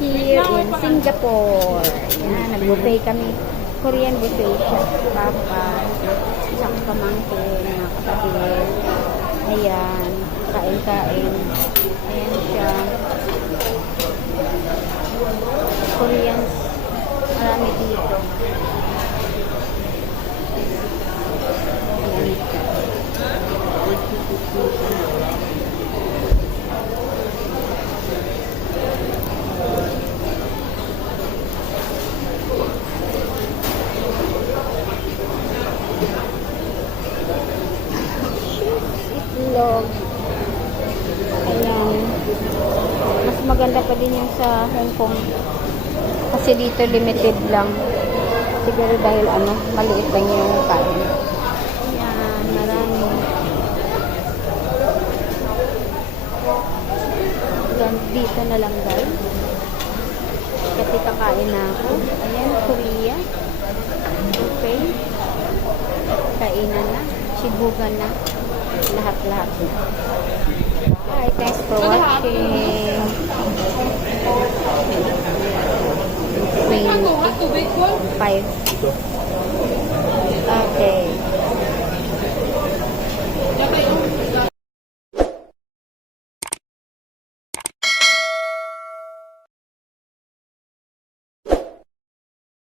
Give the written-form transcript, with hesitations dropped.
here in Singapore. Yan, nag-buffet kami. Korean buffet siya. Papa, isang pamangkin, mga kapatid. Ayan, kain-kain. Ayan siya. Koreans, marami dito. Ayan siya. Itlog. Ayan. Mas maganda pa din yung sa Hong Kong. Kasi dito limited lang. Siguro dahil maliit lang yung kain. Ayan, marami. Dito na lang guys. Kasi kakain na ako. Ayan, Korea. Okay. Kainan na. Sibugan na. Lahat-lahat na. Hi, thanks for watching. 25.